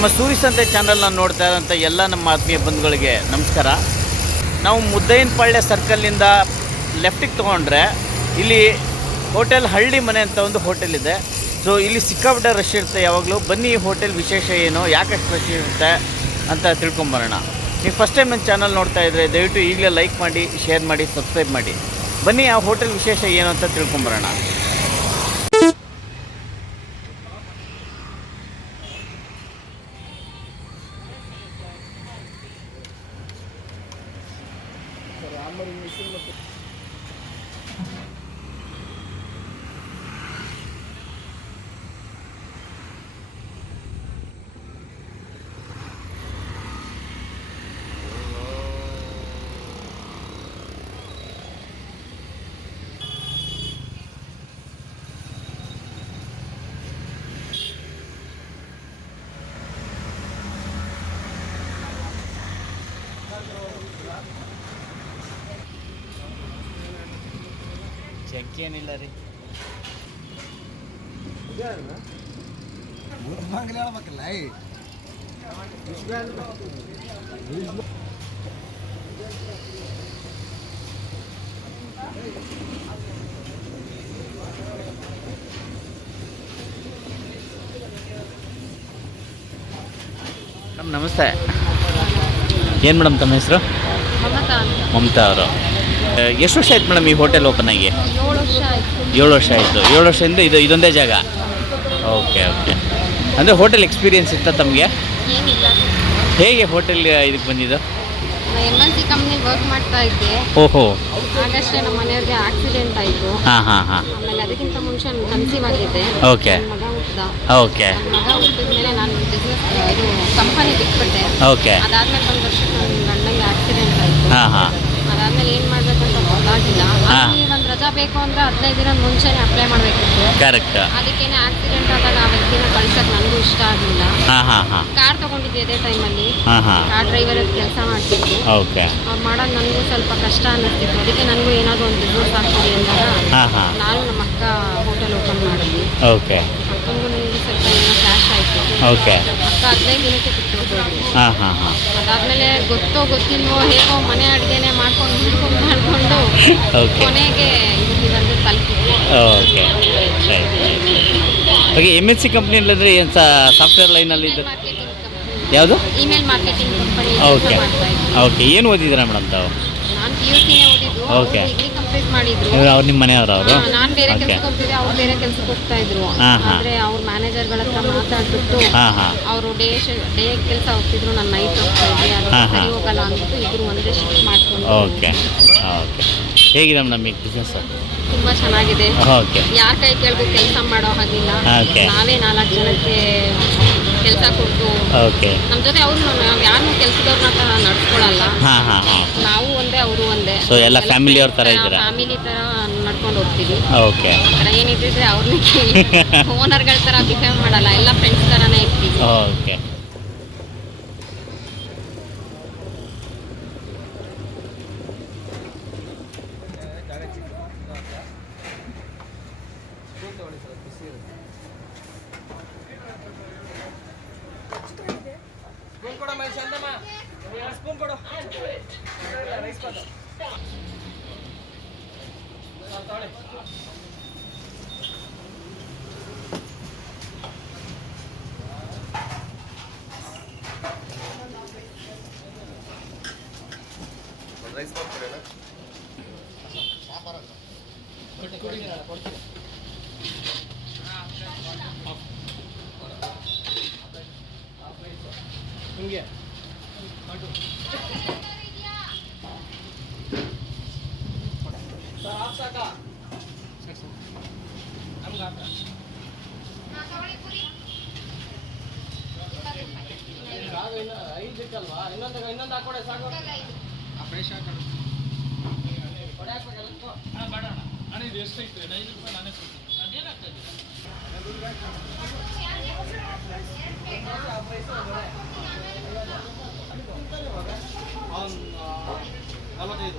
ನಮ್ಮ ಸೂರಿಸಂತೆ ಚಾನಲ್ನ ನೋಡ್ತಾ ಇರೋಂಥ ಎಲ್ಲ ನಮ್ಮ ಆತ್ಮೀಯ ಬಂಧುಗಳಿಗೆ ನಮಸ್ಕಾರ. ನಾವು ಮುದ್ದಯ್ಯನಪಾಳ್ಯ ಸರ್ಕಲ್ನಿಂದ ಲೆಫ್ಟಿಗೆ ತೊಗೊಂಡ್ರೆ ಇಲ್ಲಿ ಹೋಟೆಲ್ ಹಳ್ಳಿ ಮನೆ ಅಂತ ಒಂದು ಹೋಟೆಲ್ ಇದೆ. ಸೊ ಇಲ್ಲಿ ಸಿಕ್ಕಾಪಟ್ಟೆ ರಶ್ ಇರುತ್ತೆ ಯಾವಾಗಲೂ. ಬನ್ನಿ, ಈ ಹೋಟೆಲ್ ವಿಶೇಷ ಏನು, ಯಾಕಷ್ಟು ರಶ್ ಇರುತ್ತೆ ಅಂತ ತಿಳ್ಕೊಂಬರೋಣ. ನೀವು ಫಸ್ಟ್ ಟೈಮ್ ನನ್ನ ಚಾನಲ್ ನೋಡ್ತಾ ಇದ್ದರೆ ದಯವಿಟ್ಟು ಈಗಲೇ ಲೈಕ್ ಮಾಡಿ ಶೇರ್ ಮಾಡಿ ಸಬ್ಸ್ಕ್ರೈಬ್ ಮಾಡಿ. ಬನ್ನಿ, ಆ ಹೋಟೆಲ್ ವಿಶೇಷ ಏನು ಅಂತ ತಿಳ್ಕೊಂಬರೋಣ. ಚೆಕ್ ಏನಿಲ್ಲ ರೀ ಹೇಳ್ಬೇಕಲ್ಲ ಮೇಡಮ್ ನಮಸ್ತೆ ಏನು ಮೇಡಮ್ ತಮ್ಮ ಹೆಸರು? ಮಮತಾ ಅವರು. ಎಷ್ಟು ವರ್ಷ ಆಯ್ತು ಮೇಡಮ್ ಈ ಹೋಟೆಲ್ ಓಪನ್ ಆಗಿ? ಏಳು ವರ್ಷ ಆಯ್ತು. ಏಳು ವರ್ಷದಿಂದ ಇದು ಇದೊಂದೇ ಜಾಗ? Okay okay. ಅಂದರೆ ಹೋಟೆಲ್ ಎಕ್ಸ್ಪೀರಿಯನ್ಸ್ ಇತ್ತ ತಮಗೆ? ಹೇಗೆ ಹೋಟೆಲ್ ಇದಕ್ಕೆ ಬಂದಿದ್ದು? ಎಂ ಎನ್ ಸಿ ಕಂಪ್ನಿಲಿ ವರ್ಕ್ ಮಾಡ್ತಾ ಇದ್ದೆ. ಓಹೋ. ಆಗಷ್ಟೇ ನಮ್ಮ ಮನೆಯವ್ರಿಗೆ ಆಕ್ಸಿಡೆಂಟ್ ಆಯ್ತು. ಹಾಂ ಹಾಂ ಹಾಂ. ಆಮೇಲೆ ಅದಕ್ಕಿಂತ ಮುಂಚೆ ಕನ್ಸೀವ್ ಆಗಿದ್ದೆ ಓಕೆ. ಮಗ ಹುಟ್ಟಿದ. ಓಕೆ. ಮಗ ಹುಟ್ಟಿದ ಮೇಲೆ ನಾನು ಬಿಸ್ನೆಸ್ ಇದು ಕಂಪನಿ ಬಿಟ್ಬಿಟ್ಟೆ. ಓಕೆ. ಅದಾದ್ಮೇಲೆ ಒಂದು ವರ್ಷಕ್ಕೆ ನನ್ನ ಗಂಡಂಗೆ ಆಕ್ಸಿಡೆಂಟ್ ಆಯ್ತು. ಹಾಂ ಹಾಂ. ಅದಾದ್ಮೇಲೆ ಏನು ಮಾಡಬೇಕು ಅಂತ ಗೊತ್ತಾಗಿಲ್ಲ ರಜಾ ಬೇಕು ಅಂದ್ರೆ ಹದಿನೈದು ದಿನ ಮುಂಚೆನೆ ಅಪ್ಲೈ ಮಾಡಬೇಕಿತ್ತು. ಕರೆಕ್ಟ್ ಅದಕ್ಕೇನೆ ಆಕ್ಸಿಡೆಂಟ್ ಆದಾಗ ಆ ವ್ಯಕ್ತಿನ ಕಳ್ಸಕ್ ನನಗೂ ಇಷ್ಟ ಆಗಲಿಲ್ಲ. ಹಾ ಹಾ ಹಾ. ಕಾರ್ ತಗೊಂಡಿದ್ದೆ ಅದೇ ಟೈಮಲ್ಲಿ ಹಾ ಹಾ. ಕಾರ್ ಡ್ರೈವರ್ ಕೆಲಸ ಮಾಡ್ತಿದ್ರು ಓಕೆ ಅವ್ರು ಮಾಡೋದು ನನಗೂ ಸ್ವಲ್ಪ ಕಷ್ಟ ಅನ್ನಿಸ್ತಿತ್ತು. ಅದಕ್ಕೆ ನನಗೂ ಏನಾದರೂ ಒಂದು ಬಿಸ್ನೆಸ್ ಆಗ್ತದೆ ಅಂದಾಗ ಹಾ ಹಾ. ನಾನು ನಮ್ಮ ಅಕ್ಕ ಹೋಟೆಲ್ ಓಪನ್ ಮಾಡಿದ್ವಿ. ಓಕೆ ಅಕ್ಕನಿಗೂ ನನಗೂ ಸ್ವಲ್ಪ ಏನೋ ಕ್ಲಾಶ್ ಆಯಿತು ಓಕೆ. ಹದಿನೈದು ದಿನಕ್ಕೆ ಹಾಂ ಹಾಂ ಹಾಂ. ಅದಾದಮೇಲೆ ಗೊತ್ತೋ ಗೊತ್ತಿಲ್ವೋ ಹೇಗೋ ಮನೆ ಅಡುಗೆನೇ ಮಾಡ್ಕೊಂಡು ಮಾಡ್ಕೊಂಡು ಮಾಡಿಕೊಂಡು ಓಕೆ. ಕೊನೆಗೆ ಇಲ್ಲಿ ಬಂದು ತಲುಪಿದ್ವಿ. ಓಕೆ. ಸರಿ ಓಕೆ ಎಂ ಎಸ್ ಸಿ ಕಂಪ್ನಿಯಲ್ಲಂದರೆ ಏನು ಸಾಫ್ಟ್ವೇರ್ ಲೈನಲ್ಲಿ ಇದ್ದರೆ ಮಾರ್ಕೆಟಿಂಗ್ ಕಂಪನಿ ಯಾವುದು? Email marketing company okay. Okay. ಏನು ಓದಿದ್ದೀರಾ ಮೇಡಮ್ ತಾವು? ನಾನು ಪಿ ಯು ಸಿನೇ ಓದಿದ್ದು. Okay. ಮಾಡಿದ್ರು. ಇವ್ರು ಅವ್ರು ನಿಮ್ಮ ಮನೆಯವರು ಅವರು? ನಾನು ಬೇರೆ ಓಕೆ ಕೆಲಸಕ್ಕೆ ಹೋಗ್ತಿದ್ದೆ ಅವ್ರು ಬೇರೆ ಕೆಲಸಕ್ಕೆ ಹೋಗ್ತಾ ಇದ್ರು. ಹಾ, ಹಾ. ಆದ್ರೆ ಅವ್ರ ಮ್ಯಾನೇಜರ್ಗಳ ಹತ್ರ ಮಾತಾಡ್ಬಿಟ್ಟು ಹಾಂ ಹಾಂ. ಅವರು ಡೇ ಡೇ ಕೆಲಸ ಹೋಗ್ತಿದ್ರು ನಾನು ನೈಟ್ ಹೋಗ್ತಾ ಇದ್ದೆ ಅದು ಹಾ, ಹಾ. ಸರಿ ಹೋಗಲ್ಲ ಅಂದ್ಬಿಟ್ಟು ಇಬ್ರು ಒಂದೇ ಶಿಫ್ಟ್ ಮಾಡ್ಕೊಂಡು ಓಕೆ ಓಕೆ ಹೇಗಿದೆ ಮೇಡಮ್ ಈಗ ಬಿಸ್ನೆಸ್ ತುಂಬಾ ಚೆನ್ನಾಗಿದೆ. ಓಕೆ ಯಾರ ಕೈ ಕೆಳಗೂ ಕೆಲಸ ಮಾಡೋ ಹಾಗಿಲ್ಲ. Okay. ನಾವೇ ನಾಲ್ಕು ಜನಕ್ಕೆ ಕೆಲಸ ಕೊಟ್ಟು. ಓಕೆ. ನಮ್ಮ ಜೊತೆ ಅವರು ನಾವು ಯಾರನ್ನೂ ಕೆಲಸದವ್ರನ್ನ ಹತ್ರ ನಡ್ಸ್ಕೊಳಲ್ಲ. ಹಾಂ ಹಾಂ ಹಾಂ ನಾವು ಒಂದೇ ಅವರು ಒಂದೇ. ಸೊ ಎಲ್ಲ ಫ್ಯಾಮಿಲಿ ಅವ್ರ ತರ ಇದ್ದೀರಾ? ಫ್ಯಾಮಿಲಿ ತರ ನಡ್ಕೊಂಡು ಹೋಗ್ತೀವಿ. ಓಕೆ. ಥರ ಏನಿದ್ರೆ ಅವ್ರನ್ನ ಓನರ್ಗಳ ತರ ಬಿಹೇವ್ ಮಾಡಲ್ಲ. ಎಲ್ಲ ಫ್ರೆಂಡ್ಸ್ ತರನೇ ಇರ್ತೀವಿ. ಓಕೆ. ಕೊಡಮ್ಮ ಚಂದಮ್ಮ ಸ್ಪೂನ್ ಕೊಡು. ರೈಸ್ ಕೊಡು ಐದಕ್ಕಲ್ವಾ ಇನ್ನೊಂದು ಇನ್ನೊಂದು ಹಾಕೊಡೆ ಸಾಕು ಫ್ರೆಶ್ ಹಾಕೋಣ ಬೇಡ ಅಣ್ಣ ಇದು ಎಷ್ಟೈತೆ ಐದು ರೂಪಾಯಿ ನಾನೇ ಕೊಡ್ತೀನಿ ಅದೇನಾಗ್ತದೆ ಅವನು ಇದು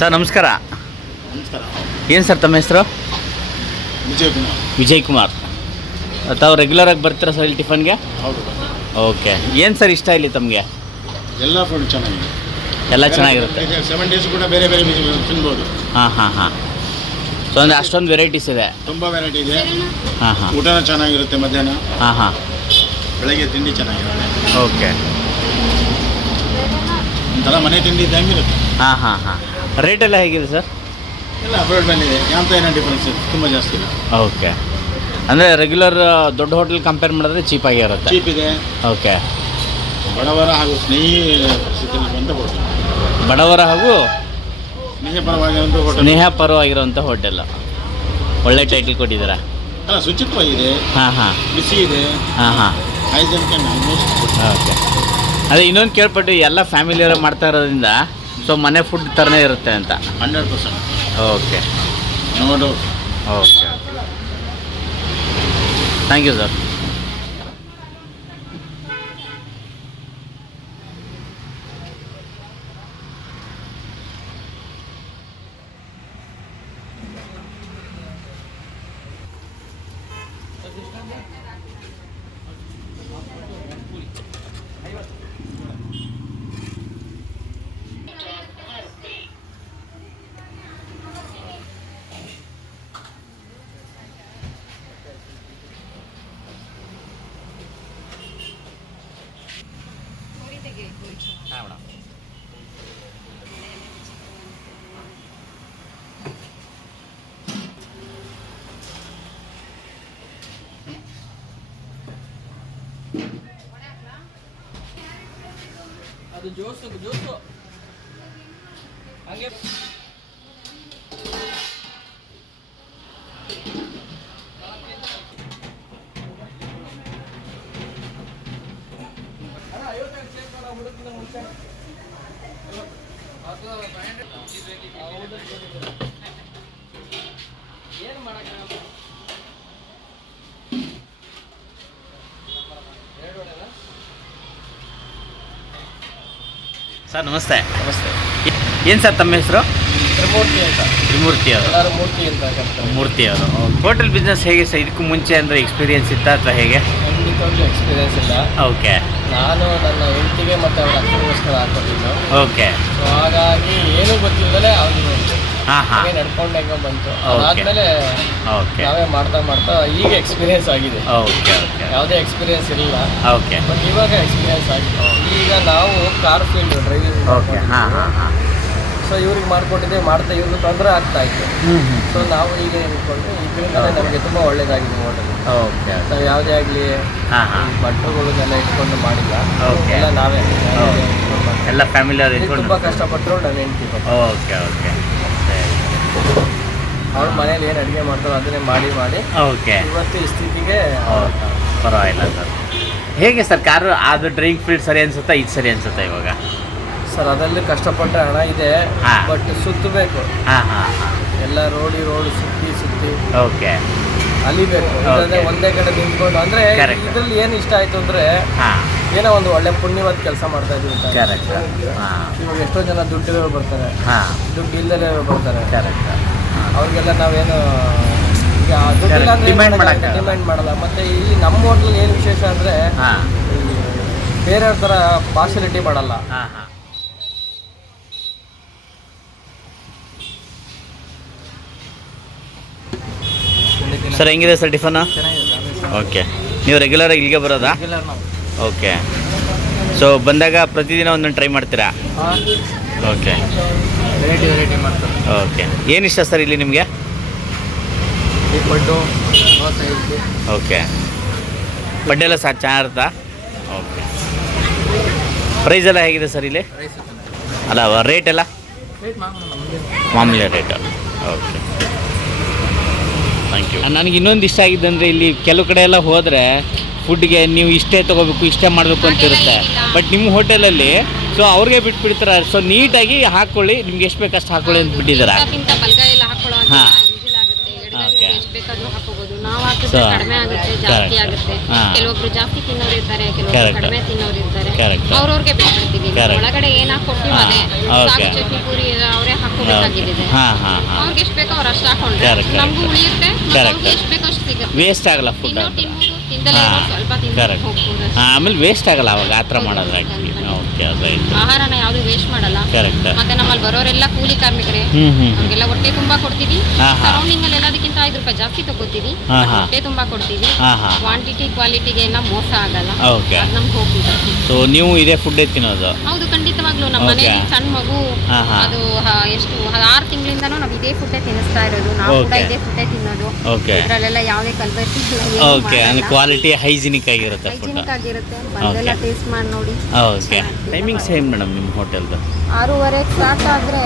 ಸರ್ ನಮಸ್ಕಾರ. ನಮಸ್ಕಾರ. ಏನು ಸರ್ ತಮ್ಮ ಹೆಸರು? ವಿಜಯ್ ಕುಮಾರ್ ವಿಜಯ್ ಕುಮಾರ್ ತಾವು ರೆಗ್ಯುಲರಾಗಿ ಬರ್ತೀರಾ ಸರ್ ಇಲ್ಲಿ ಟಿಫನ್ಗೆ? ಹೌದು. ಓಕೆ. ಏನು ಸರ್ ಇಷ್ಟ ಇಲ್ಲಿ ತಮಗೆ? ಎಲ್ಲ ಫುಡ್ ಚೆನ್ನಾಗಿದೆ. ಎಲ್ಲ ಚೆನ್ನಾಗಿರುತ್ತೆ. ಸೆವೆನ್ ಡೇಸ್ ಕೂಡ ಬೇರೆ ಬೇರೆ ತಿನ್ಬೋದು. ಹಾಂ ಹಾಂ ಹಾಂ. ಸೊ ಅಂದರೆ ಅಷ್ಟೊಂದು ವೆರೈಟೀಸ್ ಇದೆ. ತುಂಬ ವೆರೈಟಿ ಇದೆ. ಹಾಂ ಹಾಂ. ಊಟನ ಚೆನ್ನಾಗಿರುತ್ತೆ ಮಧ್ಯಾಹ್ನ. ಹಾಂ ಹಾಂ. ಬೆಳಗ್ಗೆ ತಿಂಡಿ ಚೆನ್ನಾಗಿರುತ್ತೆ. ಓಕೆ. ಒಂಥರ ಮನೆ ತಿಂಡಿ ಇದ್ದಂಗಿರುತ್ತೆ ಹಾಂ ಹಾಂ ಹಾಂ. ರೇಟ್ ಎಲ್ಲ ಹೇಗಿದೆ ಸರ್ ಎಲ್ಲ ಅಪ್ರೋಡ್ ಇದೆ ಅಂತ ಏನೋ ಡಿಫ್ರೆನ್ಸ್ ತುಂಬ ಜಾಸ್ತಿ ಇಲ್ಲ. ಓಕೆ ಅಂದರೆ ರೆಗ್ಯುಲರ್ ದೊಡ್ಡ ಹೋಟೆಲ್ ಕಂಪೇರ್ ಮಾಡಿದ್ರೆ ಚೀಪಾಗಿ ಇರುತ್ತೆ. ಚೀಪ್ ಇದೆ. ಓಕೆ ಬಡವರ ಹಾಗೂ ಸ್ನೇಹಿ ಅಂತ ಹೋಟೆಲ್ ಬಡವರ ಹಾಗೂ ಸ್ನೇಹ ಪರವಾಗಿರುವಂಥ ಹೋಟೆಲ್ ಸ್ನೇಹ ಪರವಾಗಿರುವಂಥ ಹೋಟೆಲ್ ಒಳ್ಳೆ ಟೈಟಲ್ ಕೊಟ್ಟಿದ್ದೀರಾ? ಅಲ್ಲ ಶುಚಿತ್ವವಾಗಿದೆ ಹಾಂ ಹಾಂ. ಬಿಸಿ ಇದೆ. ಹಾಂ ಹಾಂ. ಹೈಜೆನ್ಗೆ ಆಲ್ಮೋಸ್ಟ್ ಓಕೆ ಅದೇ ಇನ್ನೊಂದು ಕೇಳ್ಪಟ್ಟು ಎಲ್ಲ ಫ್ಯಾಮಿಲಿಯವರು ಮಾಡ್ತಾ ಇರೋದ್ರಿಂದ ಸೊ ಮನೆ ಫುಡ್ ಥರನೇ ಇರುತ್ತೆ ಅಂತ? Hundred percent. ಓಕೆ ನೋಡು ಓಕೆ ಥ್ಯಾಂಕ್ ಯು ಸರ್ ಅದು ಜ್ಯೂಸು ಜ್ಯೂಸು ಹಂಗೆ ಸರ್ ನಮಸ್ತೆ. ನಮಸ್ತೆ. ಏನು ಸರ್ ತಮ್ಮ ಹೆಸರು? ತ್ರಿಮೂರ್ತಿ ಅಂತ. ತ್ರಿಮೂರ್ತಿ ಅವರು. ಎಲ್ಲರೂ ಮೂರ್ತಿ ಅಂತ ಕರ್ತಾರೆ ಮೂರ್ತಿ ಅವರು. ಹೋಟೆಲ್ ಬಿಸ್ನೆಸ್ ಹೇಗೆ ಸರ್? ಇದಕ್ಕೂ ಮುಂಚೆ ಅಂದರೆ ಎಕ್ಸ್ಪೀರಿಯನ್ಸ್ ಇತ್ತಾ ಅಥವಾ ಹೇಗೆ? ಖಂಡಿತವಾಗ್ಲೂ ಎಕ್ಸ್ಪೀರಿಯನ್ಸ್ ಇಲ್ಲ. ಓಕೆ ನಾನು ನನ್ನ ಹೆಂಡತಿಗೆ ಮತ್ತು ಅವರ ಅಕ್ಕನಿಗೋಸ್ಕರ ಹಾಕೊಂಡಿದ್ದು. ಓಕೆ ಸೊ ಹಾಗಾಗಿ ಏನೂ ಗೊತ್ತಿಲ್ಲದೆ ಅವನು ಹಾಂ ಹಾಂ. ಹಾಗೆ ನಡ್ಕೊಂಡು ಹೆಂಗೋ ಬಂತು. ಅದಾದಮೇಲೆ ಅದಾದ್ಮೇಲೆ ಓಕೆ ನಾವೇ ಮಾಡ್ತಾ ಮಾಡ್ತಾ ಈಗ ಎಕ್ಸ್ಪೀರಿಯನ್ಸ್ ಆಗಿದೆ. ಓಕೆ ಓಕೆ ಯಾವುದೇ ಎಕ್ಸ್ಪೀರಿಯನ್ಸ್ ಇಲ್ಲ. ಓಕೆ ಬಟ್ ಇವಾಗ ಎಕ್ಸ್ಪೀರಿಯನ್ಸ್ ಆಗಿದೆ. ಈಗ ನಾವು ಕಾರ್ ಫೀಲ್ಡ್ ಡ್ರೈವಿಂಗ್ ಓಕೆ ಹಾಂ ಹಾಂ ಹಾಂ. ಸೊ ಇವ್ರಿಗೆ ಮಾಡ್ಕೊಟ್ಟಿದ್ದೆ ಮಾಡ್ತಾ ಇವ್ರಿಗೆ ತೊಂದರೆ ಆಗ್ತಾ ಇತ್ತು. ಸೊ ನಾವು ಈಗ ಏನ್ಕೊಂಡ್ರೆ ಇದರಿಂದ ನಮಗೆ ತುಂಬ ಒಳ್ಳೇದಾಗಿದೆ ಹೋಟೆಲ್ ಓಕೆ ನಾವು ಯಾವುದೇ ಆಗಲಿ ಬಟ್ಟೆಗಳನ್ನೆಲ್ಲ ಇಟ್ಕೊಂಡು ಮಾಡಿಲ್ಲ. ಎಲ್ಲ ನಾವೇ. ಎಲ್ಲ ಫ್ಯಾಮಿಲಿ ಅವ್ರು ತುಂಬ ಕಷ್ಟಪಟ್ಟರು ನನ್ನ ಹೆಂಡತಿ ಓಕೆ ಓಕೆ ಅವ್ರ ಮನೇಲಿ ಏನು ಅಡುಗೆ ಮಾಡ್ತಾರೋ ಅದನ್ನೇ ಮಾಡಿ ಮಾಡಿ. ಓಕೆ ಇವತ್ತು ಈ ಸ್ಥಿತಿಗೆ ಪರವಾಗಿಲ್ಲ ಸರ್. ಹೇಗೆ ಸರ್ ಕಾರು ಅದು ಡ್ರೈವಿಂಗ್ ಫೀಲ್ಡ್ ಸರಿ ಅನ್ಸುತ್ತಾ ಇದು ಸರಿ ಅನ್ಸುತ್ತಾ ಇವಾಗ? ಸರ್ ಅದರಲ್ಲಿ ಕಷ್ಟಪಟ್ಟರೆ ಹಣ ಇದೆ ಹಾ. ಬಟ್ ಸುತ್ತಬೇಕು. ಹಾಂ ಹಾಂ ಹಾಂ. ಎಲ್ಲ ರೋಡಿ ರೋಡ್ ಸುತ್ತಿ ಸುತ್ತಿ. ಓಕೆ. ಅಲಿಬೇಕು. ಇಲ್ಲಾಂದ್ರೆ ಒಂದೇ ಕಡೆ ನಿಂತ್ಕೊಂಡು ಅಂದ್ರೆ Correct. ಇದ್ರಲ್ಲಿ ಏನು ಇಷ್ಟ ಆಯ್ತು ಅಂದ್ರೆ ಹಾಂ. ಏನೋ ಒಂದು ಒಳ್ಳೆ ಪುಣ್ಯವಾದ ಕೆಲಸ ಮಾಡ್ತಾ ಇದೀವಿ ಅಂತ. ಕರೆಕ್ಟ್ ಹಾಂ. ಇವಾಗ ಎಷ್ಟೋ ಜನ ದುಡ್ಡು ಬರ್ತಾರೆ ಹಾಂ. ದುಡ್ಡು ಇಲ್ಲದೆ ಬರ್ತಾರೆ ಕರೆಕ್ಟ್ ಅವ್ರಿಗೆಲ್ಲ ನಾವೇನು ಡಿಮ್ಯಾಂಡ್ ಮಾಡಲ್ಲ. ಮತ್ತೆ ಇಲ್ಲಿ ನಮ್ಮ ಹೋಟ್ಲಲ್ಲಿ ಏನು ವಿಶೇಷ ಅಂದ್ರೆ ಬೇರೆ ಥರ ಪಾರ್ಶಲಿಟಿ ಮಾಡಲ್ಲ. ಸರ್ ಹೆಂಗಿದೆ ಸರ್ ಟಿಫನ್? ಓಕೆ. ನೀವು ರೆಗ್ಯುಲರಾಗಿ ಇಲ್ಲಿಗೆ ಬರೋದಾ? ಓಕೆ. ಸೊ ಬಂದಾಗ ಪ್ರತಿದಿನ ಒಂದೊಂದು ಟ್ರೈ ಮಾಡ್ತೀರಾ? ಓಕೆ. ವೆರೈಟಿ ವೆರೈಟಿ ಮಾಡ್ತಾರೆ ಓಕೆ. ಏನಿಷ್ಟ ಇಷ್ಟ ಸರ್ ಇಲ್ಲಿ ನಿಮಗೆ? ಪಡ್ಡು ದೋಸೆ ಇಡ್ಲಿ ಓಕೆ. ಬಡ್ಡೆಲ್ಲ ಸರ್ ಚೆನ್ನಾಗಿರುತ್ತಾ? ಓಕೆ. ಪ್ರೈಸ್ ಎಲ್ಲ ಹೇಗಿದೆ ಸರ್ ಇಲ್ಲಿ? ರೈಸ್ ಅಲ್ಲ ರೇಟ್ ಎಲ್ಲ? ರೇಟ್ ಮಾಮೂಲು ಮಾಮೂಲಿ ರೇಟ್ ಓಕೆ. ಥ್ಯಾಂಕ್ ಯು ನನಗೆ ಇನ್ನೊಂದು ಇಷ್ಟ ಆಗಿದ್ದಂದರೆ ಇಲ್ಲಿ ಕೆಲವು ಕಡೆ ಎಲ್ಲ ಹೋದರೆ ಫುಡ್ಗೆ ನೀವು ಇಷ್ಟೇ ತೊಗೋಬೇಕು ಇಷ್ಟೇ ಮಾಡಬೇಕು ಅಂತ ಇರುತ್ತೆ. ಬಟ್ ನಿಮ್ಮ ಹೋಟೆಲಲ್ಲಿ ಸೊ ಅವ್ರಿಗೆ ಬಿಟ್ಬಿಡ್ತಾರೆ. ಸೊ ನೀಟಾಗಿ ಹಾಕ್ಕೊಳ್ಳಿ ನಿಮ್ಗೆ ಎಷ್ಟು ಬೇಕಷ್ಟು ಹಾಕ್ಕೊಳ್ಳಿ ಅಂತ ಬಿಟ್ಟಿದ್ದಾರೆ ಇಂಥ ಬಲ್ಗ ಎಲ್ಲ ಹಾಕೊಳ್ಳೋ ಹಾ. ಇಂಜಿಲ್ ಆಗುತ್ತೆ ಎಡಗೈ Okay. ಎಷ್ಟು ಬೇಕಾದ್ರೂ ಹಾಕೋಬಹುದು ಕಡಿಮೆ ಆಗುತ್ತೆ ಜಾಸ್ತಿ correct. ಆಗುತ್ತೆ ಹಾ. ಕೆಲವೊಬ್ರು ಜಾಸ್ತಿ ತಿನ್ನೋರು ಇರ್ತಾರೆ ಕೆಲವೊಬ್ರು Correct. ಕಡಿಮೆ ತಿನ್ನೋರು ಇರ್ತಾರೆ Correct. ಅವ್ರವ್ರಿಗೆ ಬಿಟ್ಬಿಡ್ತೀವಿ Correct. ಒಳಗಡೆ ಏನ್ ಹಾಕೊಡ್ತೀವಿ ಹಾ. ಅದೇ Okay. ಸಾಗು ಚಟ್ನಿ ಪೂರಿ ಅವರೇ ಹಾಕೋಬೇಕಾಗಿದೆ ಹಾಂ ಹಾಂ ಹಾಂ ಅವ್ರಿಗೆ ಎಷ್ಟು ಬೇಕೋ ಅವ್ರು ಅಷ್ಟು ಹಾಕೊಂಡ್ರೆ Correct, ನಮಗೂ correct. ಉಳಿಯುತ್ತೆ ಮತ್ತೆ Correct. ಅವ್ರಿಗೆ ಎಷ್ಟು ಬೇಕೋ ಅಷ್ಟು ಸಿಗುತ್ತೆ ವೇಸ್ಟ್ ಆಗಲ್ಲ ಫುಡ್ ತಿನ್ನೋ ತಿನ್ಬೋದು ತಿಂದಲೇ ಸ್ವಲ್ಪ ಕರೆಕ್ಟ್ ಆಮೇಲೆ ವೇಸ್ಟ್ ಆಗಲ್ಲ ಅವಾಗ ಆ ಥರ ಮಾಡೋದು ಆ್ಯಕ್ಚುಲಿ ಓಕೆ ಆಹಾರನ ಯಾವುದು ವೇಸ್ಟ್ ಮಾಡಲ್ಲ. ಕರೆಕ್ಟ್ ಮತ್ತೆ ನಮ್ಮಲ್ಲಿ ಬರೋರೆಲ್ಲ ಕೂಲಿ ಕಾರ್ಮಿಕರೇ. ಹ್ಮ್ ಹ್ಮ್ ಅವ್ರಿಗೆಲ್ಲ ಹೊಟ್ಟೆ ತುಂಬಾ ಕೊಡ್ತೀವಿ. ಹಾ, ಹಾ. ಸರೌಂಡಿಂಗ್ ಅಲ್ಲಿ ಎಲ್ಲದಕ್ಕಿಂತ ಐದು ರೂಪಾಯಿ ಜಾಸ್ತಿ ತಗೋತೀವಿ. ಹಾ, ಹಾ. ಹೊಟ್ಟೆ ತುಂಬಾ ಕೊಡ್ತೀವಿ. ಹಾಂ ಹಾಂ. ಕ್ವಾಂಟಿಟಿ ಕ್ವಾಲಿಟಿಗೆ ಎಲ್ಲ ಮೋಸ ಆಗಲ್ಲ. ಓಕೆ ಅದು ನಮ್ಗೆ ಹೋಗ್ಬಿಟ್ಟು ಸೊ ನೀವು ಇದೇ ಫುಡ್ಡೇ ತಿನ್ನೋದು? ಹೌದು ಖಂಡಿತವಾಗ್ಲೂ. ನಮ್ಮ Okay. ಮನೇಲಿ ಸಣ್ಣ ಮಗು ಹಾ, ಹಾ. ಅದು ಹ, ಎಷ್ಟು ಆರು ತಿಂಗಳಿಂದನೂ ನಾವು ಇದೇ ಫುಡ್ಡೇ ತಿನ್ನಿಸ್ತಾ ಇರೋದು. ನಾವು ಕೂಡ Okay. ಇದೇ ಫುಡ್ಡೇ ತಿನ್ನೋದು. ಓಕೆ ಇದ್ರಲ್ಲೆಲ್ಲ ಯಾವುದೇ ಕಲ್ಬರ್ತಿ ಓಕೆ ಅಂದ್ರೆ ಕ್ವಾಲಿಟಿ ಹೈಜಿನಿಕ್ ಆಗಿರುತ್ತೆ ಫುಡ್. ಹೈಜಿನಿಕ್ ಆಗಿರುತ್ತೆ ಬಂದೆಲ್ಲ. ಟೇಸ್ಟ್ ಮಾಡಿ ನೋಡಿ. ಓಕೆ ಟೈಮಿಂಗ್ಸ್ ಏನು ಮೇಡಮ್ ನಿಮ್ಮ ಹೋಟೆಲ್ದು ಆರೂವರೆ ಸ್ಟಾರ್ಟ್ ಆದರೆ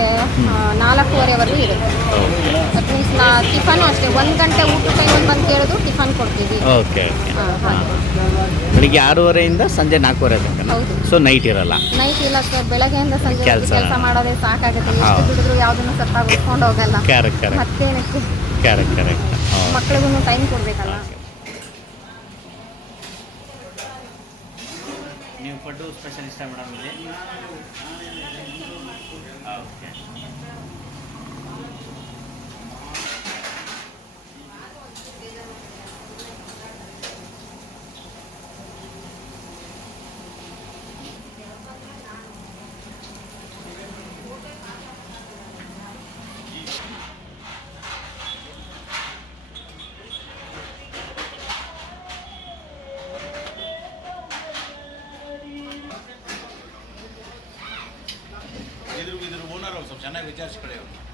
ನಾಲ್ಕೂವರೆವರೆಗೂ ಇರುತ್ತೆ. ಮೀನ್ಸ್ ನಾ ಟಿಫನು ಅಷ್ಟೇ. ಒಂದು ಗಂಟೆ ಊಟ ಟೈಮಲ್ಲಿ ಬಂದು ಕೇಳೋದು ಟಿಫನ್ ಕೊಡ್ತೀವಿ. Okay okay. ಬೆಳಿಗ್ಗೆ ಆರೂವರೆಯಿಂದ ಸಂಜೆ ನಾಲ್ಕೂವರೆ ತನಕ ಹೌದು. ಸೊ ನೈಟ್ ಇರಲ್ಲ. ನೈಟ್ ಇಲ್ಲ ಸರ್ ಬೆಳಗ್ಗೆಯಿಂದ ಸಂಜೆ ಕೆಲ್ಸ. ಕೆಲಸ ಮಾಡೋದೇ ಸಾಕಾಗುತ್ತೆ. ಎಷ್ಟು ಹೌದು. ದುಡಿದ್ರು ಯಾವುದನ್ನು ಸತ್ತಾಗ ಉಟ್ಕೊಂಡು ಹೋಗಲ್ಲ ಕ್ಯಾರೆಕ್ಟ್ ಕರೆಕ್ಟ್ ಮತ್ತೇನಕ್ಕೆ? ಕರೆಕ್ಟ್ ಕರೆಕ್ಟ್ ಮಕ್ಳಿಗೂ ಟೈಮ್ ಕೊಡಬೇಕಲ್ಲ ನೀವು ಪಡ್ಡು ಸ್ಪೆಷಲಿಸ್ಟ ಮೇಡಮ್ ಇಲ್ಲಿ. ಸ್ವಲ್ಪ ಚೆನ್ನಾಗಿ ವಿಚಾರಿಸ್ಕೊಳ್ಳಿ ಅವ್ರು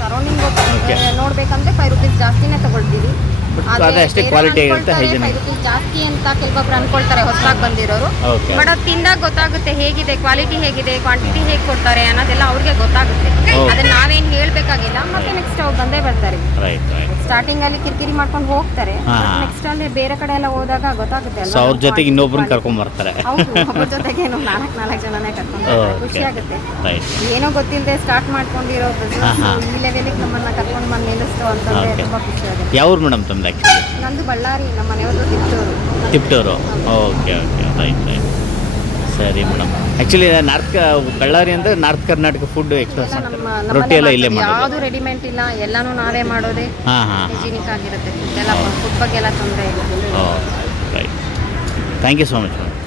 ಸರೌಂಡಿಂಗ್ Okay. ನೋಡ್ಬೇಕಂದ್ರೆ ಫೈವ್ ರುಪೀಸ್ ಜಾಸ್ತಿನೇ ತಗೊಳ್ತೀವಿ ಅದೇ ಅಷ್ಟೇ ಕ್ವಾಲಿಟಿ. ಫೈವ್ ರುಪೀಸ್ ಜಾಸ್ತಿ ಅಂತ ಕೆಲವೊಬ್ರು ಅನ್ಕೊಳ್ತಾರೆ ಹೊಸದಾಗಿ ಬಂದಿರೋರು. ಬಟ್ ಅದು ತಿಂದಾಗ ಗೊತ್ತಾಗುತ್ತೆ ಹೇಗಿದೆ ಕ್ವಾಲಿಟಿ ಹೇಗಿದೆ ಕ್ವಾಂಟಿಟಿ ಹೇಗೆ ಕೊಡ್ತಾರೆ ಅನ್ನೋದೆಲ್ಲ ಅವ್ರಿಗೆ ಗೊತ್ತಾಗುತ್ತೆ. ಅದನ್ನ ನಾವೇನ್ ಹೇಳ್ಬೇಕಾಗಿಲ್ಲ ಮತ್ತೆ ನೆಕ್ಸ್ಟ್ ಅವ್ರು ಬಂದೇ ಬರ್ತಾರೆ ರೈಟ್ ರೈಟ್ ಸ್ಟಾರ್ಟಿಂಗ್ ಅಲ್ಲಿ ಕಿರಿಕಿರಿ ಮಾಡ್ಕೊಂಡು ಹೋಗ್ತಾರೆ. ಹಾ. ನೆಕ್ಸ್ಟ್ ಅಲ್ಲಿ ಬೇರೆ ಕಡೆ ಎಲ್ಲ ಹೋದಾಗ ಗೊತ್ತಾಗುತ್ತೆ ಅಲ್ಲ ಅಲ್ವಾ ಅವ್ರ ಜೊತೆಗೆ ಇನ್ನೊಬ್ರನ್ನ quality. ಕರ್ಕೊಂಡ್ ಬರ್ತಾರೆ. ಹೌದು ಒಬ್ಬರ ಜೊತೆಗೆ ನಾಲ್ಕು ನಾಲ್ಕು ಜನನೇ ಕರ್ಕೊಂಡು ಬರ್ತಾರೆ. ಖುಷಿ ಆಗುತ್ತೆ. ರೈಟ್ ಏನೋ ಗೊತ್ತಿಲ್ಲದೆ ಸ್ಟಾರ್ಟ್ ಮಾಡ್ಕೊಂಡಿರೋ. ಬಿಸ್ನೆಸ್ ಈ ಲೆವೆಲಿಗೆ ನಮ್ಮನ್ನ ಕರ್ಕೊಂಡು ಬಂದು ನಿಲ್ಲಿಸ್ತು ಅಂತಂದ್ರೆ Okay. ತುಂಬಾ ಖುಷಿ ಆಗುತ್ತೆ. ಯಾವ್ರು ಮೇಡಮ್ ತಮ್ಮ ಆ್ಯಕ್ಚುಲಿ ನಂದು ಬಳ್ಳಾರಿ ನಮ್ಮ ಮನೆಯವರು Tiptur. Tiptur. Okay okay right right ಸರಿ ಮೇಡಮ್. ಆ್ಯಕ್ಚುಲಿ ನಾರ್ತ್ ಬಳ್ಳಾರಿ ಅಂದರೆ ನಾರ್ತ್ ಕರ್ನಾಟಕ ಫುಡ್ ಎಕ್ಸ್ಪ್ರೆಸ್ ನಮ್ಮ ರೊಟ್ಟಿ ಎಲ್ಲ ಇಲ್ಲೇ. ಮಾಡೋದು. ಯಾವುದು ರೆಡಿಮೇಡ್ ಇಲ್ಲ ಎಲ್ಲಾನು ನಾವೇ ಮಾಡೋದೇ ಹಾಂ ಹಾಂ ಹಾಂ. ಹೈಜಿನಿಕ್ ಆಗಿರುತ್ತೆ. ಎಲ್ಲ ಫುಡ್ ಬಗ್ಗೆ ಎಲ್ಲ ತೊಂದರೆ ಇಲ್ಲ. ಓ right thank you so much madam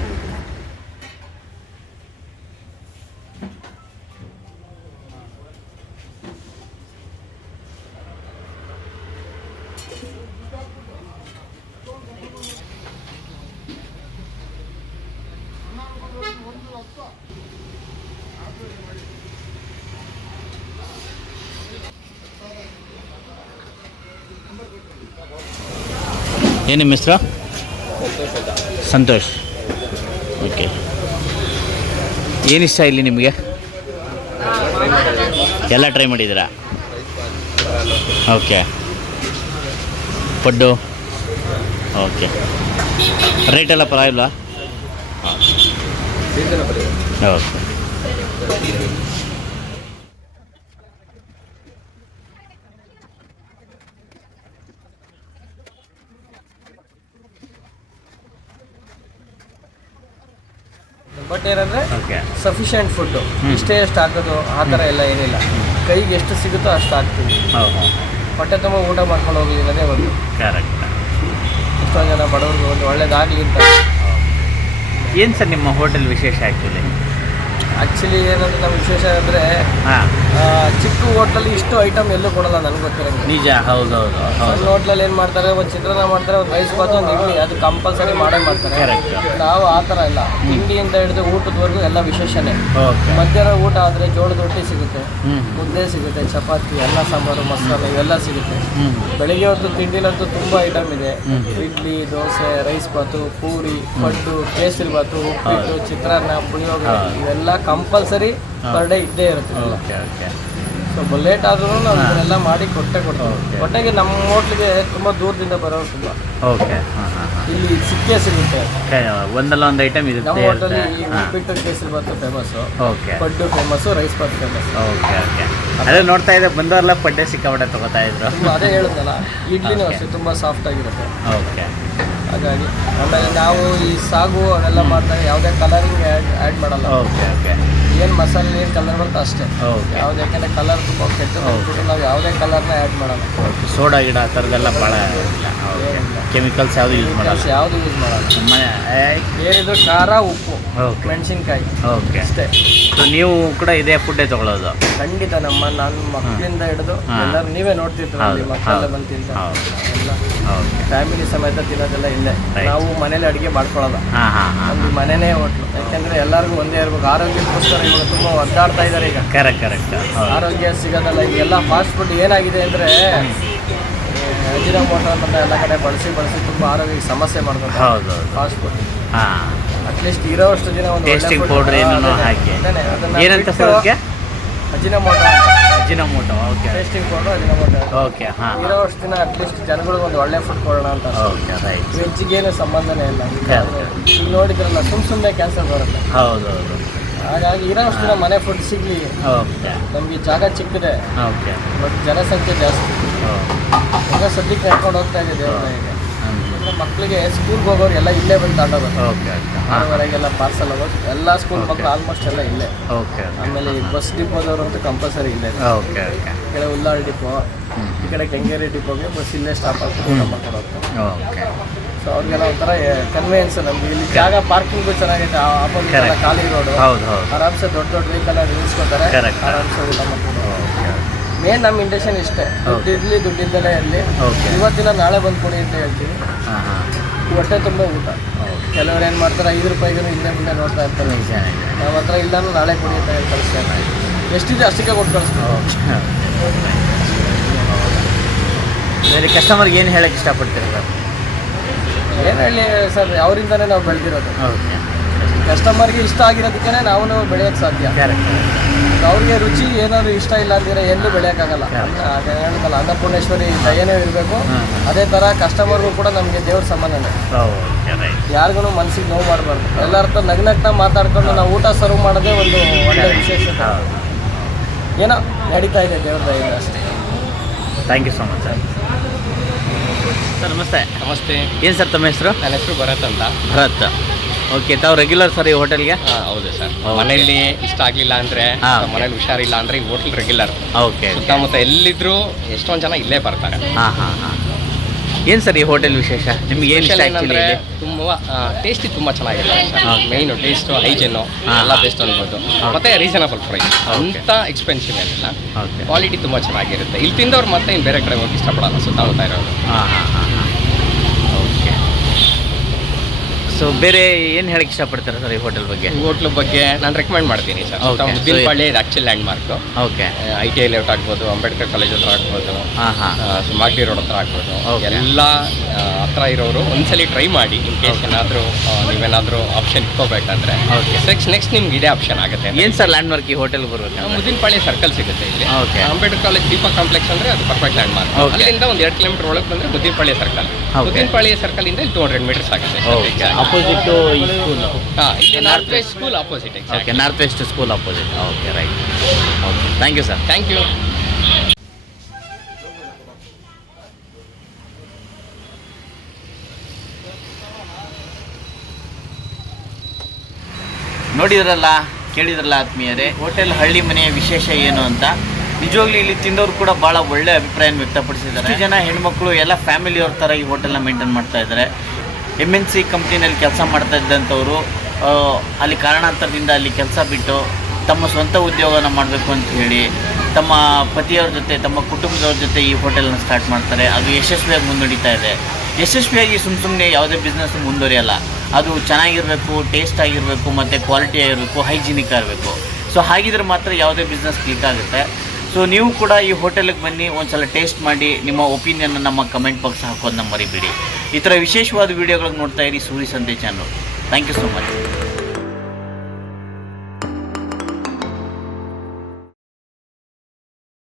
ಏನು ನಿಮ್ಮ ಹೆಸರು? ಸಂತೋಷ್. ಓಕೆ ಏನಿಷ್ಟ ಇಲ್ಲಿ ನಿಮಗೆ? ಎಲ್ಲ ಟ್ರೈ ಮಾಡಿದ್ದೀರಾ? ಓಕೆ ಪಡ್ಡು ಓಕೆ ರೇಟ್ ಎಲ್ಲ ಪರವಾಗಿಲ್ಲ? ಓಕೆ ಬಟ್ ಏನಂದ್ರೆ ಸಫಿಶಿಯೆಂಟ್ ಫುಡ್. ಇಷ್ಟೇ ಎಷ್ಟು ಹಾಕೋದು ಆ ಥರ ಎಲ್ಲ ಏನಿಲ್ಲ. ಕೈಗೆ ಎಷ್ಟು ಸಿಗುತ್ತೋ ಅಷ್ಟು ಹಾಕ್ತೀವಿ. ಹೊಟ್ಟೆ ತುಂಬ ಊಟ ಮಾಡ್ಕೊಂಡು ಹೋಗ್ಲಿ ಅನ್ನೋದೇ ಒಂದು ಎಷ್ಟೊಂದು ಜನ ಬಡವ್ರಿಗೆ ಒಂದು ಒಳ್ಳೇದಾಗಲಿ ಅಂತ. ಏನು ಸರ್ ನಿಮ್ಮ ಹೋಟೆಲ್ ವಿಶೇಷ ಆ್ಯಕ್ಚುಲಿ ಆ್ಯಕ್ಚುಲಿ ಏನಂದ್ರೆ ನಮ್ಮ ವಿಶೇಷ ಅಂದರೆ ಹಾಂ. ಚಿಕ್ಕ ಹೋಟ್ಲಲ್ಲಿ ಇಷ್ಟು ಐಟಮ್ ಎಲ್ಲೂ ಕೊಡಲ್ಲ ನನಗೆ ಗೊತ್ತಿರೋದು ನಿಜ ಹೌದು ಹೌದು ಒಂದು ಹೋಟ್ಲಲ್ಲಿ ಏನು ಮಾಡ್ತಾರೆ ಒಂದು ಚಿತ್ರಾನ್ನ ಮಾಡ್ತಾರೆ ಒಂದು ರೈಸ್ ಬಾತು ಒಂದು ಇಡ್ಲಿ ಅದು ಕಂಪಲ್ಸರಿ ಮಾಡೇ ಮಾಡ್ತಾರೆ. ನಾವು ಆ ಥರ ಇಲ್ಲ. ತಿಂಡಿಯಿಂದ ಹಿಡಿದು ಊಟದವರೆಗೂ ಎಲ್ಲ ವಿಶೇಷನೇ. ಮಧ್ಯಾಹ್ನ ಊಟ ಆದರೆ ಜೋಳದ ರೊಟ್ಟಿ ಸಿಗುತ್ತೆ ಮುದ್ದೆ ಸಿಗುತ್ತೆ ಚಪಾತಿ ಎಲ್ಲ ಸಾಂಬಾರು ಮಸಾಲೆ ಇವೆಲ್ಲ ಸಿಗುತ್ತೆ. ಬೆಳಿಗ್ಗೆ ಹೊತ್ತು ತಿಂಡಿಲಂತೂ ತುಂಬ ಐಟಮ್ ಇದೆ. ಇಡ್ಲಿ ದೋಸೆ ರೈಸ್ ಬಾತು ಪೂರಿ ಪಡ್ಡು ಕೇಸರಿ ಬಾತು ಉಪ್ಪಿಟ್ಟು ಚಿತ್ರಾನ್ನ ಪುಳಿಯೋಗರೆ ಇವೆಲ್ಲ ಕಂಪಲ್ಸರಿ ಪರ್ ಡೇ ಇದ್ದೇ ಇರುತ್ತೆ. ಓಕೆ. ಸ್ವಲ್ಪ ಲೇಟ್ ಆದ್ರೂ ನಾವು ಇದನ್ನೆಲ್ಲ ಮಾಡಿ ಕೊಟ್ಟೆ ಕೊಡ್ತೀವಿ ಒಟ್ಟಾಗಿ ಒಟ್ಟಿಗೆ ನಮ್ಮ ಹೋಟ್ಲಿಗೆ ತುಂಬ ದೂರದಿಂದ ಬರೋರು ತುಂಬ. ಓಕೆ. ಹಾಂ ಹಾಂ ಹಾಂ. ಇಲ್ಲಿ ಸಿಕ್ಕೇ ಸಿಗುತ್ತೆ. ಒಂದಲ್ಲ ಒಂದು ಐಟಮ್ ನಮ್ಮ ಇರುತ್ತೆ ಹೋಟೆಲ್ ಇರುತ್ತೆ ಈ ಹಾಂ. ಉಪ್ಪಿಟ್ಟು ಕೇಸರಿ ಬಾತು ಫೇಮಸ್ಸು ಓಕೆ. ಪಡ್ಡು famous rice bath famous okay okay. ಅದೇ ನೋಡ್ತಾ ಇದ್ದೆ ಬಂದವರೆಲ್ಲ ಪಡ್ಡೆ ಸಿಕ್ಕಾಪಟ್ಟೆ ತಗೋತಾ ಇದ್ರು. ತುಂಬ ಅದೇ ಹೇಳಿದ್ನಲ್ಲ ಇಡ್ಲಿನೂ ಅಷ್ಟೇ ತುಂಬ ಸಾಫ್ಟ್ ಆಗಿರುತ್ತೆ. ಓಕೆ ಹಾಗಾಗಿ ಆಮೇಲೆ ನಾವು ಈ ಸಾಗು ಅವೆಲ್ಲ ಮಾಡ್ತಾ ಯಾವುದೇ ಕಲರಿಂಗ್ ಆ್ಯಡ್ ಆ್ಯಡ್ ಮಾಡಲ್ಲ. ಓಕೆ ಓಕೆ ಏನು ಮಸಾಲೆ ಏನು ಕಲರ್ ಬರುತ್ತೆ ಅಷ್ಟೇ. ಓಕೆ ಯಾವುದೇ ಯಾಕಂದರೆ ಕಲರ್ ತುಂಬ ಕೆಟ್ಟು. ನಾವು ಯಾವುದೇ ಕಲರ್ನ ಆ್ಯಡ್ ಮಾಡಲ್ಲ. ಸೋಡಾ ಗಿಡ ಆ ಥರದ್ದೆಲ್ಲ ಭಾಳ. ಕೆಮಿಕಲ್ಸ್ ಯಾವುದು ಯೂಸ್ ಮಾಡಲ್ಲ? ಯಾವುದು ಯೂಸ್ ಮಾಡಲ್ಲ. ಏನಿದ್ರು ಖಾರ ಉಪ್ಪು. ಓಕೆ ಮೆಣಸಿನ್ಕಾಯಿ. ಓಕೆ ಅಷ್ಟೇ. ಸೊ ನೀವು ಕೂಡ ಇದೇ ಫುಡ್ಡೇ ತಗೊಳ್ಳೋದು ಖಂಡಿತ ನಮ್ಮ ನನ್ನ ಮಕ್ಕಳಿಂದ ಹಿಡಿದು. ಎಲ್ಲರೂ ನೀವೇ ನೋಡ್ತಿರ್ತೀರ ಮಕ್ಕಳೆಲ್ಲ. ಬಂದು ತಿಂತಾರೆ. ಎಲ್ಲ ಫ್ಯಾಮಿಲಿ ಸಮೇತ ತಿನ್ನೋದೆಲ್ಲ ಇಲ್ಲೇ. ನಾವು ಮನೇಲಿ ಅಡುಗೆ ಮಾಡ್ಕೊಳ್ಳೋದು ನಮ್ದು ಮನೆನೇ ಹೋಟ್ಲು. ಯಾಕಂದ್ರೆ ಎಲ್ಲರಿಗೂ ಒಂದೇ ಇರ್ಬೇಕು. ಆರೋಗ್ಯಕ್ಕೋಸ್ಕರ ಇವಾಗ ತುಂಬ ಒದ್ದಾಡ್ತಾ ಇದ್ದಾರೆ ಈಗ. ಕರೆಕ್ಟ್ ಕರೆಕ್ಟ್ ಆರೋಗ್ಯ ಸಿಗೋದಲ್ಲ ಈಗೆಲ್ಲ ಫಾಸ್ಟ್ ಫುಡ್ ಏನಾಗಿದೆ ಅಂದರೆ ಅಜಿನೋಮೋಟೋ ಅಂತ ಎಲ್ಲ ಕಡೆ ಬಳಸಿ ಬಳಸಿ ತುಂಬ ಆರೋಗ್ಯಕ್ಕೆ ಸಮಸ್ಯೆ ಮಾಡ್ತಾರೆ ಹೌದು ಫಾಸ್ಟ್ ಫುಡ್ ಹಾಂ. ಅಟ್ಲೀಸ್ಟ್ ಇರೋಷ್ಟು ದಿನ ಒಂದು ಟೇಸ್ಟಿಂಗ್ ಪೌಡ್ರ್ ಏನೋ ಹಾಕಿ. ಏನಂತ ಸರ್ ಅದಕ್ಕೆ Ajinomoto Ajinomoto okay. Tasting powder Ajinomoto okay ಹಾಂ. ಇರೋಷ್ಟು ದಿನ ಅಟ್ಲೀಸ್ಟ್ ಜನಗಳಿಗೆ ಒಂದು ಒಳ್ಳೆ ಫುಡ್ ಕೊಡೋಣ ಅಂತ ಓಕೆ ರೈಟ್ ವೆಜ್ಜಿಗೇನು ಸಂಬಂಧನೇ ಇಲ್ಲ. ಈಗ ನೋಡಿದ್ರಲ್ಲ ಸುಮ್ ಸುಮ್ಮನೆ ಕ್ಯಾನ್ಸರ್ ಬರುತ್ತೆ. ಹೌದು ಹೌದು. ಹಾಗಾಗಿ ಇರೋವಷ್ಟು ದಿನ ಮನೆ ಫುಡ್ ಸಿಗಲಿ. ಓಕೆ. ನಮಗೆ ಜಾಗ ಚಿಕ್ಕಿದೆ. ಓಕೆ. ಬಟ್ ಜನಸಂಖ್ಯೆ ಜಾಸ್ತಿ. ಈಗ ಸದ್ಯಕ್ಕೆ ಕರ್ಕೊಂಡು ಹೋಗ್ತಾ ಇದೆ ದೇವ್ರ ಈಗ ಅಂದ್ರೆ ಮಕ್ಕಳಿಗೆ ಸ್ಕೂಲ್ಗೆ ಹೋಗೋರು ಎಲ್ಲ ಇಲ್ಲೇ ಬಂದು ತಗೊಂಡೋಗೋದು ಓಕೆ ಆರೂವರೆಗೆಲ್ಲ ಪಾರ್ಸಲ್ ಹೋಗೋದು ಎಲ್ಲ ಸ್ಕೂಲ್ ಮಕ್ಕಳು ಆಲ್ಮೋಸ್ಟ್ ಎಲ್ಲ ಇಲ್ಲೇ. ಓಕೆ ಆಮೇಲೆ ಈ ಬಸ್ ಡಿಪೋದವರು ಅಂತೂ ಕಂಪಲ್ಸರಿ ಇಲ್ಲೇ. ಓಕೆ ಓಕೆ ಈ ಕಡೆ ಉಲ್ಲಾಳ್ ಡಿಪೋ ಈ ಕಡೆ ಕೆಂಗೇರಿ ಡಿಪೋಗೆ ಬಸ್ ಇಲ್ಲೇ ಸ್ಟಾಪ್ ಆಗ್ತದೆ ಹೋಗ್ತಾರೆ. ಓಕೆ ಸೊ ಅವ್ರಿಗೆಲ್ಲ ಒಂಥರ ಕನ್ವೆನ್ಸ್ ನಮ್ಗೆ. ಇಲ್ಲಿ ಜಾಗ ಪಾರ್ಕಿಂಗ್ ಚೆನ್ನಾಗಿದೆ ಆಪೋಸಿಟ್. ಖಾಲಿ ರೋಡು ಹೌದು ಹೌದು. ಆರಾಮ್ಸೆ ದೊಡ್ಡ ದೊಡ್ಡ ವೆಹಿಕಲ್ Correct. ಆರಾಮ್ಸೆ ಊಟ ಮಾಡ್ಕೊಂಡು ಮೇನ್ ನಮ್ಮ ಇಂಟೆನ್ಷನ್ ಇಷ್ಟೇ. ದುಡ್ಡು ಇರಲಿ ದುಡ್ಡಿದ್ದಲೇ ಇರಲಿ. ಇವತ್ತಿನ ಇವತ್ತಿಲ್ಲ ನಾಳೆ ಬಂದು ಕೊಡಿ ಅಂತ ಹೇಳ್ತೀವಿ. ಹೊಟ್ಟೆ ತುಂಬ ಊಟ. ಕೆಲವರು ಏನು ಮಾಡ್ತಾರೆ ಐದು ರೂಪಾಯಿಗೂ ಇಲ್ಲೇ ಮುಂದೆ ನೋಡ್ತಾ ಇರ್ತಾರೆ. ನಮ್ಮ ಹತ್ರ ಇಲ್ಲ ನಾಳೆ ಕೊಡಿ ಅಂತ ಹೇಳಿ ಕಳಿಸ್ತಾರೆ ಎಷ್ಟಿದೆ ಅಷ್ಟಕ್ಕೆ ಕೊಟ್ಟು ಕಳಿಸ್ತಾರೆ ಬೇರೆ ಕಸ್ಟಮರ್ಗೆ ಏನು ಹೇಳಕ್ಕೆ ಇಷ್ಟಪಡ್ತೀರಿ? ಸರ್ ಏನು ಹೇಳಿ ಸರ್ ಅವರಿಂದನೇ ನಾವು ಬೆಳೆದಿರೋದು. ಕಸ್ಟಮರ್ಗೆ ಇಷ್ಟ ಆಗಿರೋದಕ್ಕೆ ನಾವು ಬೆಳೆಯೋಕ್ಕೆ ಸಾಧ್ಯ. ಅವ್ರಿಗೆ ರುಚಿ ಏನಾದ್ರು ಇಷ್ಟ ಇಲ್ಲ ಅಂದ್ರೆ ಎಲ್ಲೂ ಬೆಳೆಯೋಕ್ಕಾಗಲ್ಲ. ಆಗ ಅದೇ ಹೇಳಿದ್ನಲ್ಲ ಅನ್ನಪೂರ್ಣೇಶ್ವರಿ ದಯನೇ ಇರಬೇಕು. ಅದೇ ಥರ ಕಸ್ಟಮರ್ಗೂ ಕೂಡ ನಮಗೆ ದೇವ್ರ ಸಮಾನ ಓಕೆ ರೈಟ್ ಯಾರಿಗೂ ಮನ್ಸಿಗೆ ನೋವು ಮಾಡಬಾರ್ದು. ಎಲ್ಲರ ಹತ್ರ ನಗ್ನಗ್ನ ಮಾತಾಡ್ಕೊಂಡು ನಾವು ಊಟ ಸರ್ವ್ ಮಾಡೋದೇ ಒಂದು ಒಳ್ಳೆ ವಿಶೇಷತೆ. ಹೌದು. ಏನೋ ನಡೀತಾ ಇದೆ ದೇವ್ರ ದಯ ಅಷ್ಟೇ. Thank you so much sir sir ನಮಸ್ತೆ. ನಮಸ್ತೆ. ಏನು ಸರ್ ತಮ್ಮ ಹೆಸರು? ನನ್ನ ಹೆಸರು ಭರತ್ ಅಂತ. ಭರತ್. ಓಕೆ ತಾವು ರೆಗ್ಯುಲರ್ ಸರ್ ಈ ಹೋಟೆಲ್ಗೆ ಹಾ, ಹೌದು ಸರ್. ಮನೆಯಲ್ಲಿ ಇಷ್ಟ ಆಗ್ಲಿಲ್ಲ ಅಂದ್ರೆ ಹಾ. ಮನೇಲಿ ಹುಷಾರಿಲ್ಲ ಅಂದ್ರೆ ಈ ಹೋಟೆಲ್ ರೆಗ್ಯುಲರ್ ಓಕೆ ಸುತ್ತಮುತ್ತ ಎಲ್ಲಿದ್ರು ಎಷ್ಟೊಂದು ಜನ ಇಲ್ಲೇ ಬರ್ತಾರೆ. ಹಾಂ ಹಾಂ ಹಾಂ. ಏನು ಸರ್ ಈ ಹೋಟೆಲ್ ವಿಶೇಷ? ನಿಮ್ಗೆ ಏನು ಇಷ್ಟ Special ಆ್ಯಕ್ಚುಲಿ ಏನಂದ್ರೆ ಇಲ್ಲಿ? ತುಂಬಾ ಟೇಸ್ಟಿ ತುಂಬಾ ಚೆನ್ನಾಗಿದೆ. Okay. ಮೈನು ಟೇಸ್ಟ್ ಹೈಜೀನು ಹಾ, ಎಲ್ಲ. ಬೆಸ್ಟ್ ಅನ್ಬೋದು. ಮತ್ತೆ ರೀಸನಬಲ್ ಪ್ರೈಸ್ Okay. ಅಂತ ಎಕ್ಸ್ಪೆನ್ಸಿವ್ ಏನಿಲ್ಲ. ಓಕೆ ಕ್ವಾಲಿಟಿ ತುಂಬಾ ಚೆನ್ನಾಗಿರುತ್ತೆ. ಇಲ್ಲಿ ತಿಂದವ್ರು ಮತ್ತೆ ಇನ್ನು ಬೇರೆ ಕಡೆ ಹೋಗಿ ಇಷ್ಟಪಡಲ್ಲ ಸುತ್ತಮುತ್ತ ಇರೋದು ಹಾಂ ಹಾಂ ಹಾಂ ಹಾಂ ಓಕೆ ಸೊ ಬೇರೆ ಏನು ಹೇಳಕ್ಕೆ ಇಷ್ಟಪಡ್ತಾರೆ ಸರ್ ಈ ಹೋಟೆಲ್ ಬಗ್ಗೆ? ಹೋಟ್ಲ್ ಬಗ್ಗೆ ನಾನು ರೆಕಮೆಂಡ್ ಮಾಡ್ತೀನಿ ಸರ್ Okay. ಮುದ್ದಿನಪಾಳ್ಯ ಇದು actually landmark okay I T I layout ಆಗ್ಬೋದು ಅಂಬೇಡ್ಕರ್ ಕಾಲೇಜ್ ಹತ್ರ ಆಗ್ಬೋದು ಹಾಂ ಹಾಂ. ರೋಡ್ ಹತ್ರ ಆಗ್ಬೋದು. Okay. ಎಲ್ಲ ಆ, ಹತ್ರ ಇರೋರು ಒಂದ್ಸಲಿ ಟ್ರೈ ಮಾಡಿ ಇನ್ ಕೇಸ್ ಏನಾದರೂ ನೀವೇನಾದರೂ ಆಪ್ಷನ್ ಇಟ್ಕೋಬೇಕಂದ್ರೆ. Okay. ನೆಕ್ಸ್ಟ್ ನೆಕ್ಸ್ಟ್ ನಿಮ್ಗೆ ಇದೇ ಆಪ್ಷನ್ ಆಗುತ್ತೆ. ಏನು ಸರ್ ಲ್ಯಾಂಡ್ ಮಾರ್ಕ್ ಈ ಹೋಟೆಲ್ ಬರ್ಬೇಕಂದ್ರೆ ಮುದ್ದಿನಪಾಳ್ಯ ಸರ್ಕಲ್ ಸಿಗುತ್ತೆ ಇಲ್ಲಿ. Okay. Ambedkar college Deepa complex ಅಂದ್ರೆ ಅದು ಪರ್ಫೆಕ್ಟ್ ಲ್ಯಾಂಡ್ ಮಾರ್ಕ್ Okay. ಅಲ್ಲಿಂದ ಒಂದು ಎರಡು ಕಿಲೋಮೀಟರ್ ಒಳಗೆ ಬಂದ್ರೆ Muddinapalya circle Okay. Muddinapalya circle ಇಂದ ಇಲ್ಲಿ ಟೂ ಹಂಡ್ರೆಡ್ ಮೀಟರ್ಸ್ ಆಗುತ್ತೆ. ಓಕೆ ಅಪೋಸಿಟು ಈ ಸ್ಕೂಲ್ ಹಾ ಇಲ್ಲಿ north west school opposite okay north west school opposite okay right okay thank you sir thank you ನೋಡಿದ್ರಲ್ಲ ಕೇಳಿದ್ರಲ್ಲ ಆತ್ಮೀಯರೇ ಹೋಟೆಲ್ ಹಳ್ಳಿ ಮನೆಯ ವಿಶೇಷ ಏನು ಅಂತ? ನಿಜವಾಗ್ಲಿ ಇಲ್ಲಿ ತಿಂದವರು ಕೂಡ ಬಹಳ ಒಳ್ಳೆ ಅಭಿಪ್ರಾಯ ವ್ಯಕ್ತಪಡಿಸಿದ್ದಾರೆ. ಜನ ಹೆಣ್ಮಕ್ಳು ಎಲ್ಲ ಫ್ಯಾಮಿಲಿಯವ್ರ ತರ ಈ ಹೋಟೆಲ್ನ ಮೇಂಟೈನ್ ಮಾಡ್ತಾ ಇದ್ದಾರೆ. ಎಂ ಎನ್ ಸಿ ಕಂಪ್ನಿನಲ್ಲಿ ಕೆಲಸ ಮಾಡ್ತಾ ಇದ್ದಂಥವರು ಅಲ್ಲಿ ಕಾರಣಾಂತರದಿಂದ ಅಲ್ಲಿ ಕೆಲಸ ಬಿಟ್ಟು ತಮ್ಮ ಸ್ವಂತ ಉದ್ಯೋಗನ ಮಾಡಬೇಕು ಅಂತ ಹೇಳಿ, ತಮ್ಮ ಪತಿಯವ್ರ ಜೊತೆ, ತಮ್ಮ ಕುಟುಂಬದವ್ರ ಜೊತೆ ಈ ಹೋಟೆಲನ್ನು ಸ್ಟಾರ್ಟ್ ಮಾಡ್ತಾರೆ. ಅದು ಯಶಸ್ವಿಯಾಗಿ ಮುನ್ನಡೀತಾ ಇದೆ. ಯಶಸ್ವಿಯಾಗಿ ಸುಮ್ಮ ಸುಮ್ಮನೆ ಯಾವುದೇ ಬಿಸ್ನೆಸ್ ಮುಂದುವರಿಯಲ್ಲ. ಅದು ಚೆನ್ನಾಗಿರಬೇಕು ಟೇಸ್ಟ್ ಆಗಿರಬೇಕು, ಮತ್ತು ಕ್ವಾಲಿಟಿ ಆಗಿರಬೇಕು ಹೈಜಿನಿಕ್ ಆಗಿರಬೇಕು. ಸೊ ಹಾಗಿದ್ರೆ ಮಾತ್ರ ಯಾವುದೇ ಬಿಸ್ನೆಸ್ ಕ್ಲಿಕ್ ಆಗುತ್ತೆ. ಸೊ ನೀವು ಕೂಡ ಈ ಹೋಟೆಲಿಗೆ ಬನ್ನಿ, ಒಂದ್ಸಲ ಟೇಸ್ಟ್ ಮಾಡಿ, ನಿಮ್ಮ ಒಪಿನಿಯನ್ ನಮ್ಮ ಕಮೆಂಟ್ ಬಾಕ್ಸ್ ಹಾಕೋದನ್ನ ಮರಿಬೇಡಿ ಈ ಥರ ವಿಶೇಷವಾದ ವೀಡಿಯೋಗಳಿಗೆ ನೋಡ್ತಾ ಇರಿ, Suri Sante channel thank you so much